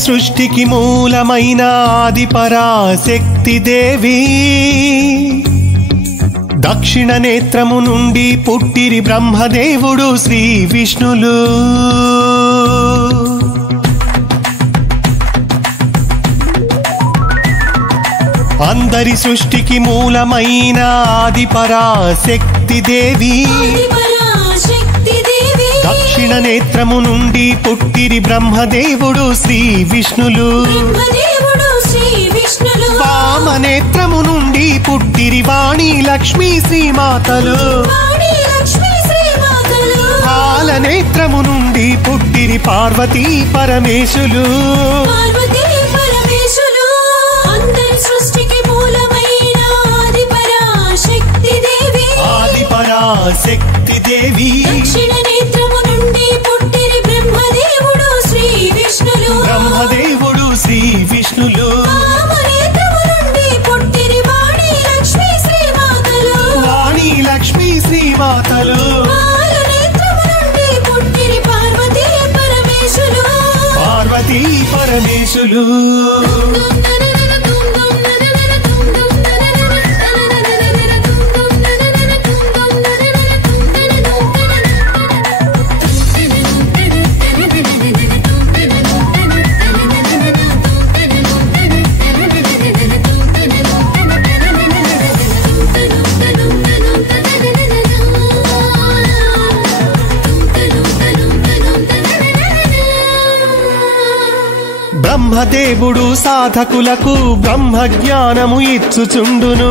సృష్టికి మూలమైన ఆది పరాశక్తి దేవి దక్షిణ నేత్రము నుండి పుట్టిరి బ్రహ్మదేవుడు శ్రీ విష్ణులు అందరి సృష్టికి మూలమైన ఆది పరాశక్తి దేవి దక్షిణ నేత్రము నుండి పుట్టిరి బ్రహ్మదేవుడు శ్రీ విష్ణులు వామ నేత్రము నుండి పుట్టిరి వాణి లక్ష్మీ శ్రీమాతలు పాల నేత్రము నుండి పుట్టిరి పార్వతీ పరమేశులు శక్తి దేవి దక్షిణ నేత్రము నుండి పుట్టిరి బ్రహ్మదేవుడు శ్రీ విష్ణులు బ్రహ్మదేవుడు శ్రీ విష్ణులు వామ నేత్రము నుండి పుట్టిరి వాణి లక్ష్మీ శ్రీమాతలు వాణి లక్ష్మీ శ్రీమాతలు పాల నేత్రము నుండి పుట్టిరి పార్వతీ పరమేశులు పార్వతీ పరమేశులు బ్రహ్మదేవుడు సాధకులకు బ్రహ్మ జ్ఞానము ఇచ్చుచుండును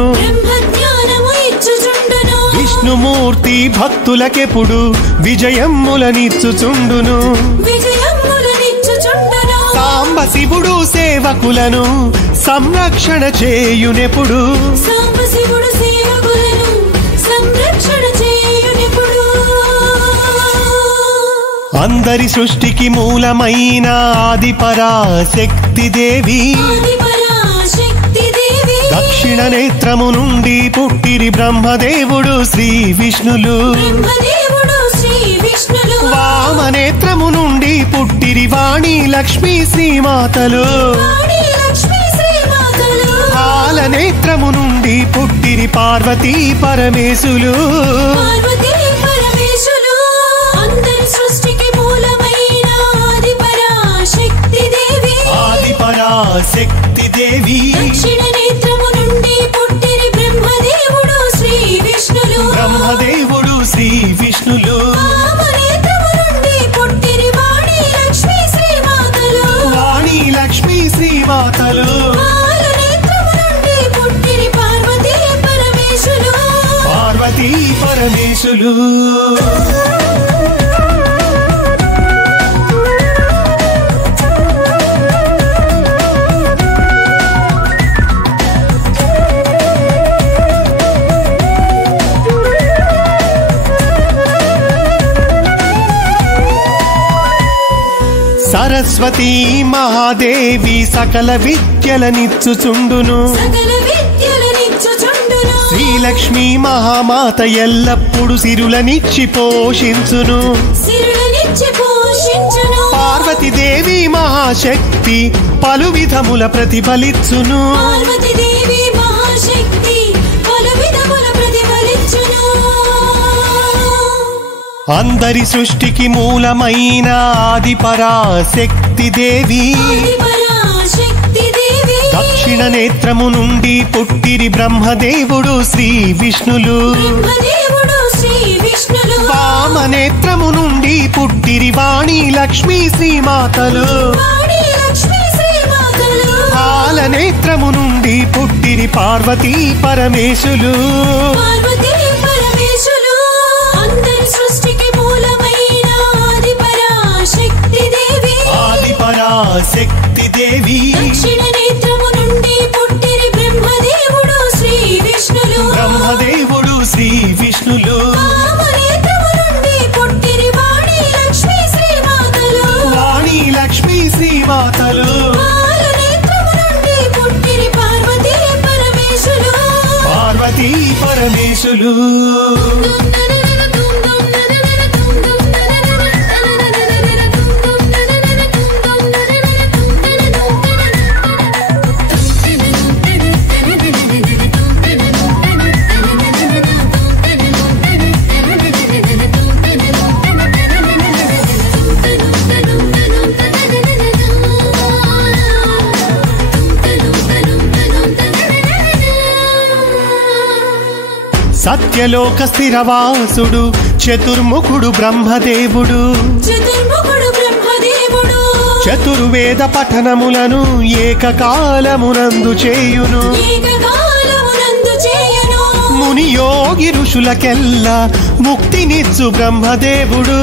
విష్ణుమూర్తి భక్తులకెప్పుడు విజయములనిచ్చుచుండును సాంబ శివుడు సేవకులను సంరక్షణ చేయునెప్పుడు అందరి సృష్టికి మూలమైన ఆది పరాశక్తి దేవి దక్షిణ నేత్రము నుండి పుట్టిరి బ్రహ్మదేవుడు శ్రీ విష్ణులు వామ నేత్రము నుండి పుట్టిరి వాణి లక్ష్మీ శ్రీమాతలు పాల నేత్రము నుండి పుట్టిరి పార్వతీ పరమేశులు శక్తి దేవి దక్షిణ నేత్రము నుండి పుట్టిరి బ్రహ్మదేవుడు శ్రీ విష్ణులు బ్రహ్మదేవుడు శ్రీ విష్ణులు వామ నేత్రము నుండి పుట్టిరి వాణి లక్ష్మీ శ్రీమాతలు వాణి లక్ష్మీ శ్రీమాతలు పాల నేత్రము నుండి పుట్టిరి పార్వతీ పరమేశులు పార్వతీ పరమేశులు సరస్వతీ మహాదేవి సకల విద్యలనిచ్చుచుండును శ్రీలక్ష్మీ మహామాత ఎల్లప్పుడు సిరులనిచ్చి పోషించును పార్వతీదేవి మహాశక్తి పలు విధముల ప్రతిఫలిచ్చును అందరి సృష్టికి మూలమైన ఆది పరాశక్తి దేవి దక్షిణ నేత్రము నుండి పుట్టిరి బ్రహ్మదేవుడు శ్రీ విష్ణులు వామ నేత్రము నుండి పుట్టిరి వాణి లక్ష్మీ శ్రీమాతలు పాల నేత్రము నుండి పుట్టిరి పార్వతీ పరమేశులు శక్తి దేవి దక్షిణ నేత్రము నుండి పుట్టిరి బ్రహ్మదేవుడు శ్రీ విష్ణులు బ్రహ్మదేవుడు శ్రీ విష్ణులు వామ నేత్రము నుండి పుట్టిరి వాణి లక్ష్మీ శ్రీమాతలు వాణి లక్ష్మీ శ్రీమాతలు పాల నేత్రము నుండి పుట్టిరి పార్వతీ పరమేశులు పార్వతీ పరమేశులు సత్యలోక స్థిరవాసుడు చతుర్ముఖుడు బ్రహ్మదేవుడు చతుర్వేద పఠనములను ఏకకాలమునందు చేయును ముని యోగి ఋషులకెల్లా ముక్తినిచ్చు బ్రహ్మదేవుడు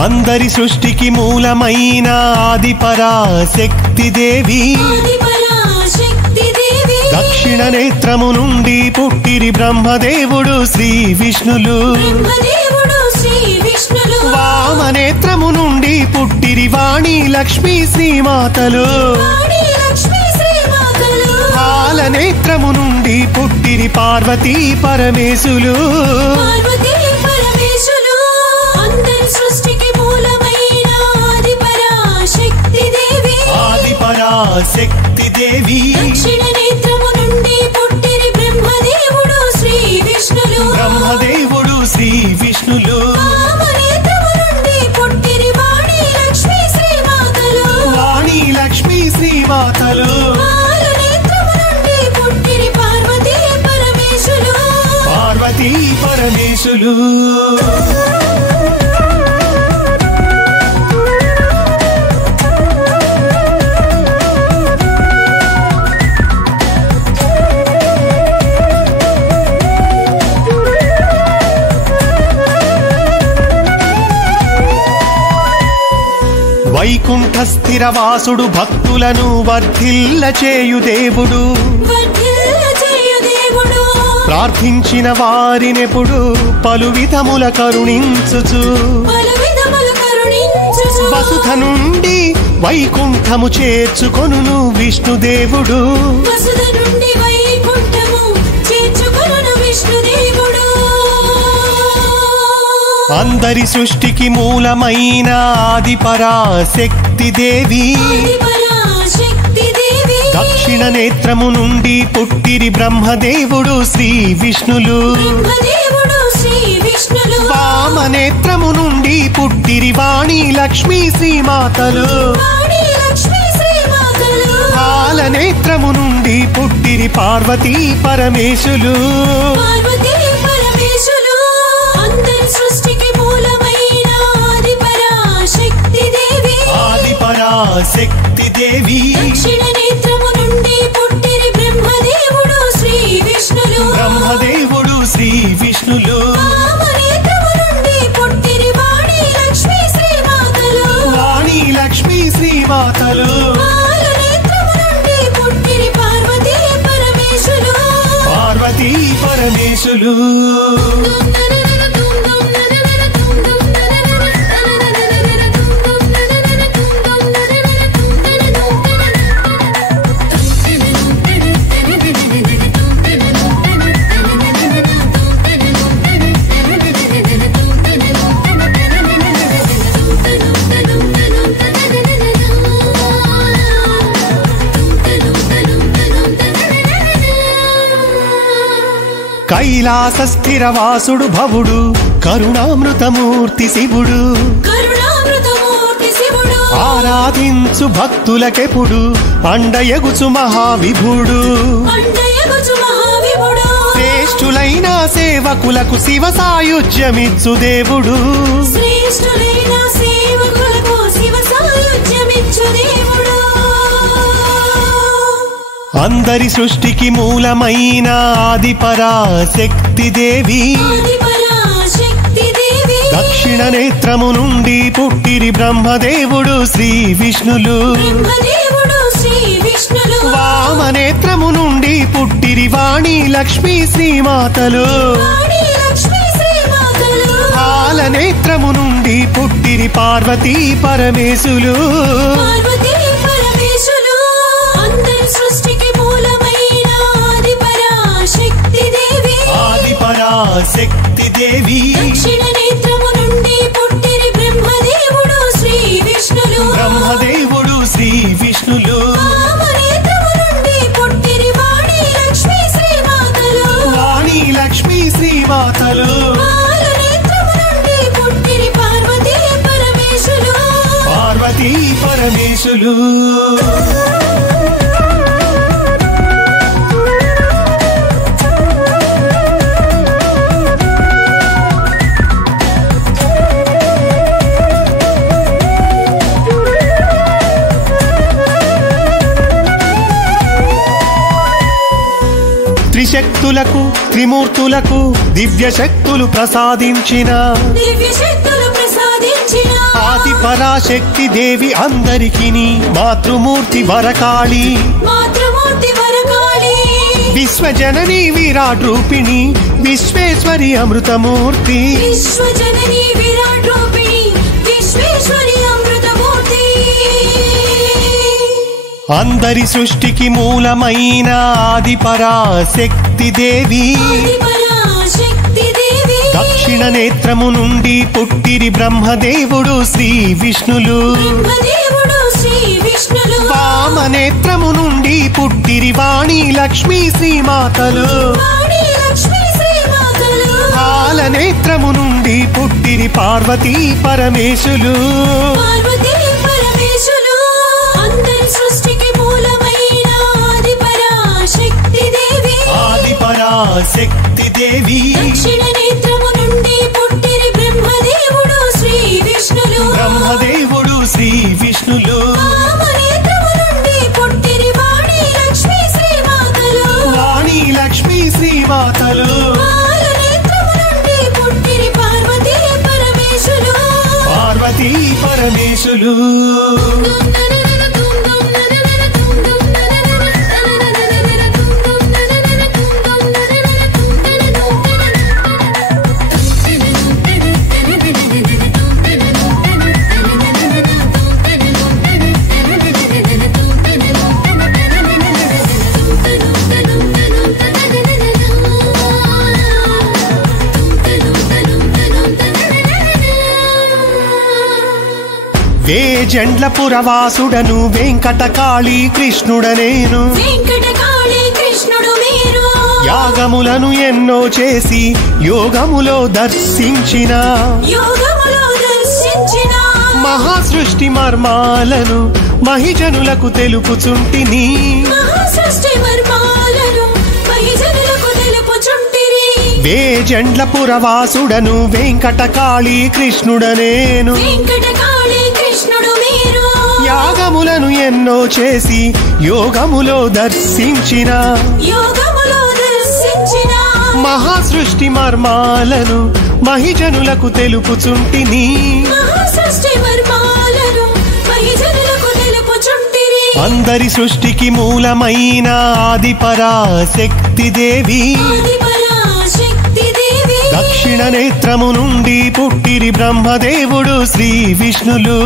అందరి సృష్టికి మూలమైన ఆదిపరాశక్తి దేవి దక్షిణ నేత్రము నుండి పుట్టిరి బ్రహ్మదేవుడు శ్రీ విష్ణులు వామనేత్రము నుండి పుట్టిరి వాణి లక్ష్మీ శ్రీమాతలు పాలనేత్రము నుండి పుట్టిరి పార్వతీ పరమేశులు ఆదిపరాశక్తి దేవి దక్షిణ నేత్రము నుండి పుట్టిరి బ్రహ్మదేవుడు శ్రీ విష్ణులు బ్రహ్మదేవుడు శ్రీ విష్ణులు వామనేత్రము నుండి పుట్టిరి వాణి లక్ష్మీ శ్రీమాతలు వాణి లక్ష్మీ శ్రీమాతలు పాలనేత్రము నుండి పుట్టిరి పార్వతీ పరమేశులు పార్వతీ పరమేశులు వైకుంఠ స్థిరవాసుడు భక్తులను వర్ధిల్ల చేయు దేవుడు ప్రార్థించిన వారినెప్పుడు పలు విధముల కరుణించుచు వసుధ నుండి వైకుంఠము చేర్చుకొనును విష్ణుదేవుడు అందరి సృష్టికి మూలమైన ఆదిపరాశక్తి దేవి దక్షిణ నేత్రము నుండి పుట్టిరి బ్రహ్మదేవుడు శ్రీ విష్ణులు వామనేత్రము నుండి పుట్టిరి వాణి లక్ష్మీ శ్రీమాతలు పాలనేత్రము నుండి పుట్టిరి పార్వతీ పరమేశులు ఆదిపరాశక్తి దేవి దక్షిణ నేత్రము నుండి పుట్టిరి బ్రహ్మదేవుడు శ్రీ విష్ణులు బ్రహ్మదేవుడు శ్రీ విష్ణులు వామనేత్రము నుండి పుట్టిరి వాణి లక్ష్మీ శ్రీమాతలు వాణి లక్ష్మీ శ్రీమాతలు పాలనేత్రము నుండి పుట్టిరి పార్వతీ పరమేశులు పార్వతీ పరమేశులు కైలాస స్థిరవాసుడు భవుడు కరుణామృతమూర్తి శివుడు ఆరాధించు భక్తులకెప్పుడు అండయగుచు మహావిభుడు శ్రేష్ఠులైన సేవకులకు శివ సాయుధ్యమిచ్చు దేవుడు అందరి సృష్టికి మూలమైన ఆదిపరాశక్తి దేవి దక్షిణ నేత్రము నుండి పుట్టిరి బ్రహ్మదేవుడు శ్రీ విష్ణులు వామనేత్రము నుండి పుట్టిరి వాణి లక్ష్మీ శ్రీమాతలు పాలనేత్రము నుండి పుట్టిరి పార్వతీ పరమేశులు ఆదిపరాశక్తి దేవి దక్షిణ నేత్రము నుండి పుట్టిరి బ్రహ్మదేవుడు శ్రీ విష్ణులు బ్రహ్మదేవుడు శ్రీ విష్ణులు వామనేత్రము నుండి పుట్టిరి వాణి లక్ష్మీ శ్రీమాతలు వాణి లక్ష్మీ శ్రీమాతలు పాలనేత్రము నుండి పుట్టిరి పార్వతీ పరమేశులు పార్వతీ పరమేశులు. త్రిశక్తులకు త్రిమూర్తులకు దివ్య శక్తులు ప్రసాదించిన ఆది పరాశక్తి దేవి అందరికిని మాతృమూర్తి వరకాళి. విశ్వజనని విరాట్ రూపిణి విశ్వేశ్వరి అమృతమూర్తి. అందరి సృష్టికి మూలమైన ఆది పరాశక్తి దేవి. దక్షిణ నేత్రము నుండి పుట్టిరి బ్రహ్మదేవుడు శ్రీ విష్ణులు. వామ నేత్రము నుండి పుట్టిరి వాణి లక్ష్మీ శ్రీమాతలు. పాల నేత్రము నుండి పుట్టిరి పార్వతీ పరమేశులు. శక్తి దేవి. దక్షిణ నేత్రము నుండి పుట్టిరి బ్రహ్మదేవుడు శ్రీ విష్ణులు. బ్రహ్మదేవుడు శ్రీ విష్ణులు. వామ నేత్రము నుండి పుట్టిరి వాణి లక్ష్మీ శ్రీమాతలు. వాణి లక్ష్మీ శ్రీమాతలు. పాల నేత్రము నుండి పుట్టిరి పార్వతీ పరమేశులు. పార్వతీ పరమేశులు. వేజండ్ల పురవాసుడను వెంకటకాళీ కృష్ణుడనేను. యాగములను ఎన్నో చేసి యోగములో దర్శించిన మహాసృష్టి మర్మాలను మహిజనులకు తెలుపుచుంటిని. వేజండ్ల పురవాసుడను వెంకటకాళీ కృష్ణుడనేను. యాగములను ఎన్నో చేసి యోగములో దర్శించిన మహాసృష్టి మర్మాలను మహిజనులకు తెలుపుచుంటిని. అందరి సృష్టికి మూలమైన ఆది పరాశక్తి దేవి. దక్షిణ నేత్రము నుండి పుట్టిరి బ్రహ్మదేవుడు శ్రీ విష్ణులు.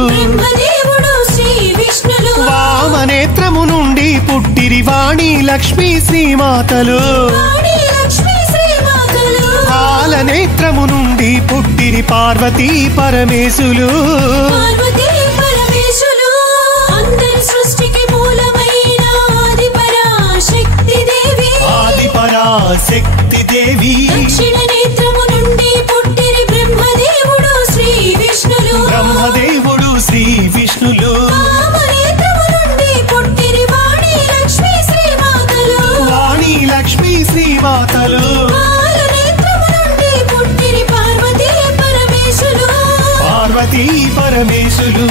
వామ నేత్రము నుండి పుట్టిరి వాణి లక్ష్మీ శ్రీమాతలు. పాల నేత్రము నుండి పుట్టిరి పార్వతీ పరమేశులు. ఆది పరాశక్తి దేవి. దక్షిణ నేత్రము నుండి పుట్టిరి బ్రహ్మదేవుడు శ్రీ విష్ణులు. బ్రహ్మదేవుడు శ్రీ విష్ణులు. వామ నేత్రము నుండి పుట్టిరి వాణి లక్ష్మీ శ్రీమాతలు. వాణి లక్ష్మీ శ్రీమాతలు. పాల నేత్రము నుండి పుట్టిరి పార్వతీ పరమేశులు. పార్వతీ పరమేశులు.